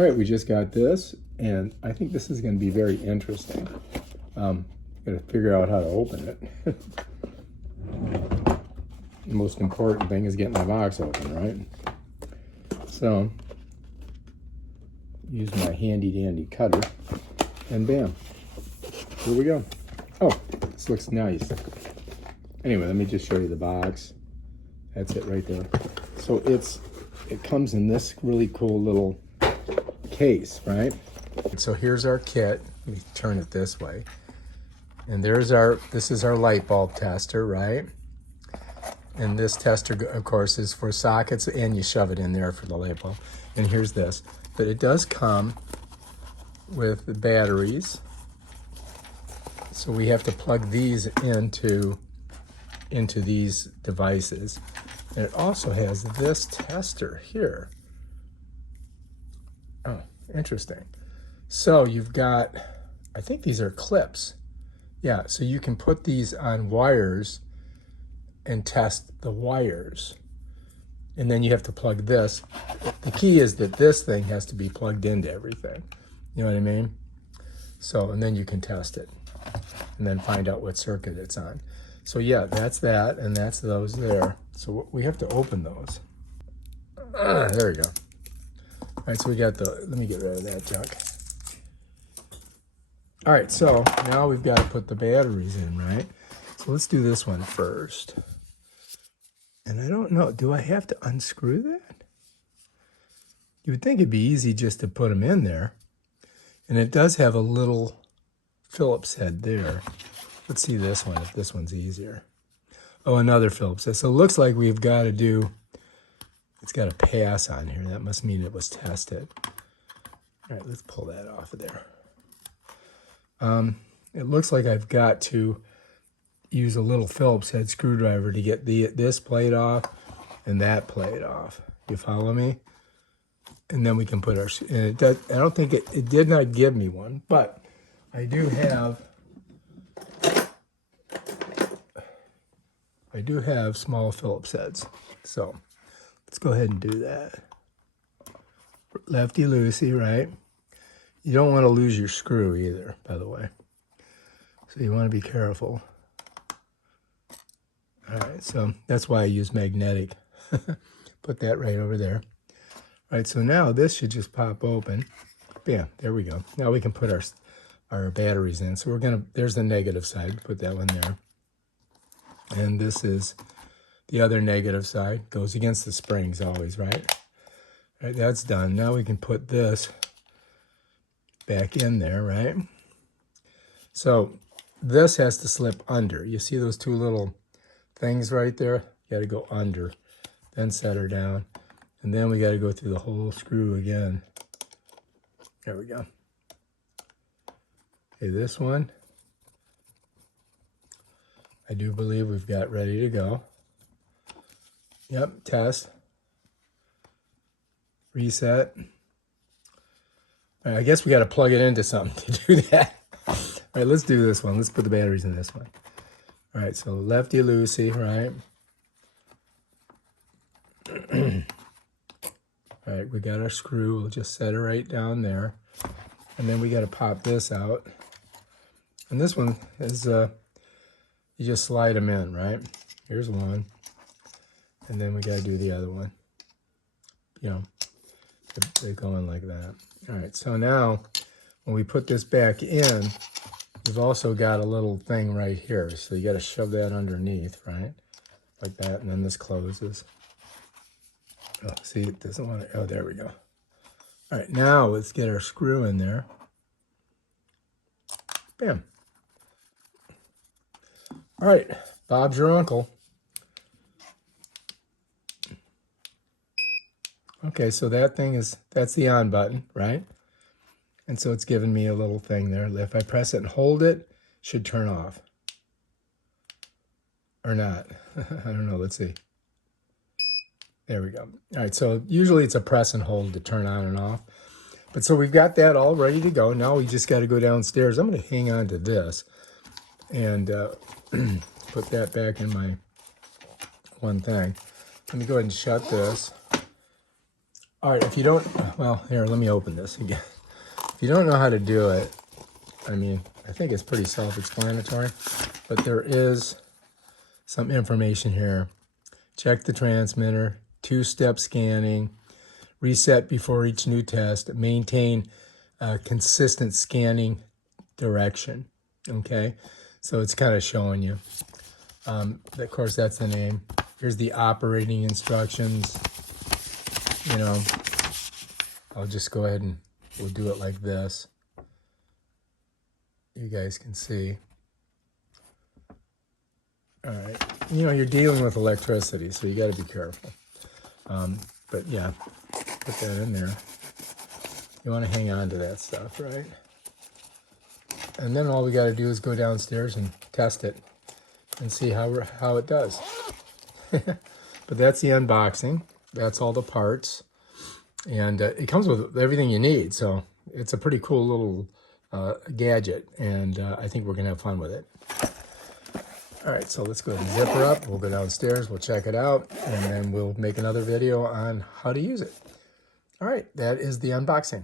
All right, we just got this, and I think this is going to be very interesting. Got to figure out how to open it. The most important thing is getting my box open, right? So, use my handy dandy cutter, and bam, here we go. Oh, this looks nice. Anyway, let me just show you the box. That's it right there. So it comes in this really cool little case, right? So here's our kit. Let me turn it this way. And this is our light bulb tester, right? And this tester, of course, is for sockets, and you shove it in there for the light bulb. And here's this. But it does come with the batteries. So we have to plug these into these devices. And it also has this tester here. Oh, interesting. So you've got, I think these are clips. Yeah, so you can put these on wires and test the wires. And then you have to plug this. The key is that this thing has to be plugged into everything. You know what I mean? So, and then you can test it and then find out what circuit it's on. So yeah, that's that, and that's those there. So we have to open those. There we go. All right, so we got let me get rid of that junk. All right, so now we've got to put the batteries in, right? So let's do this one first. And I don't know, do I have to unscrew that? You would think it'd be easy just to put them in there. And it does have a little Phillips head there. Let's see this one, if this one's easier. Oh, another Phillips head. So it looks like we've got to do, it's got a pass on here. That must mean it was tested. All right, let's pull that off of there. It looks like I've got to use a little Phillips head screwdriver to get this plate off and that plate off. You follow me? And then we can put our, and it does, I don't think it did not give me one, but I do have small Phillips heads. So let's go ahead and do that. Lefty loosey, right? You don't want to lose your screw either, by the way. So you want to be careful. All right, so that's why I use magnetic. Put that right over there. All right, so now this should just pop open. Bam, there we go. Now we can put our batteries in. So there's the negative side, put that one there. And this is the other negative side, goes against the springs always, right? All right, that's done. Now we can put this back in there, right? So this has to slip under. You see those two little things right there? You got to go under, then set her down. And then we got to go through the whole screw again. There we go. Okay, this one, I do believe we've got ready to go. Yep, test. Reset. All right, I guess we got to plug it into something to do that. All right, let's do this one. Let's put the batteries in this one. All right, so lefty loosey, right? All right, we got our screw. We'll just set it right down there. And then we got to pop this out. And this one is, you just slide them in, right? Here's one. And then we got to do the other one. You know, they go in like that. All right, so now when we put this back in, we've also got a little thing right here. So you got to shove that underneath, right? Like that, and then this closes. Oh, see, it doesn't want to, oh, there we go. All right, now let's get our screw in there. Bam. All right, Bob's your uncle. Okay, so that thing that's the on button, right? And so it's giving me a little thing there. If I press it and hold it, it should turn off. Or not. I don't know, let's see. There we go. All right, so usually it's a press and hold to turn on and off. But so we've got that all ready to go. Now we just got to go downstairs. I'm going to hang on to this and put that back in my one thing. Let me go ahead and shut this. All right, if you don't, well, here, let me open this again. If you don't know how to do it, I mean, I think it's pretty self-explanatory, but there is some information here. Check the transmitter, 2-step scanning, reset before each new test, maintain consistent scanning direction, okay? So it's kind of showing you. Of course, that's the name. Here's the operating instructions. You know, I'll just go ahead and we'll do it like this. You guys can see. All right, you know, you're dealing with electricity, so you got to be careful. But yeah, put that in there. You want to hang on to that stuff, right? And then all we got to do is go downstairs and test it and see how it does. But that's the unboxing. That's all the parts. And it comes with everything you need. So it's a pretty cool little gadget. And I think we're going to have fun with it. All right, so let's go ahead and zip her up. We'll go downstairs. We'll check it out. And then we'll make another video on how to use it. All right, that is the unboxing.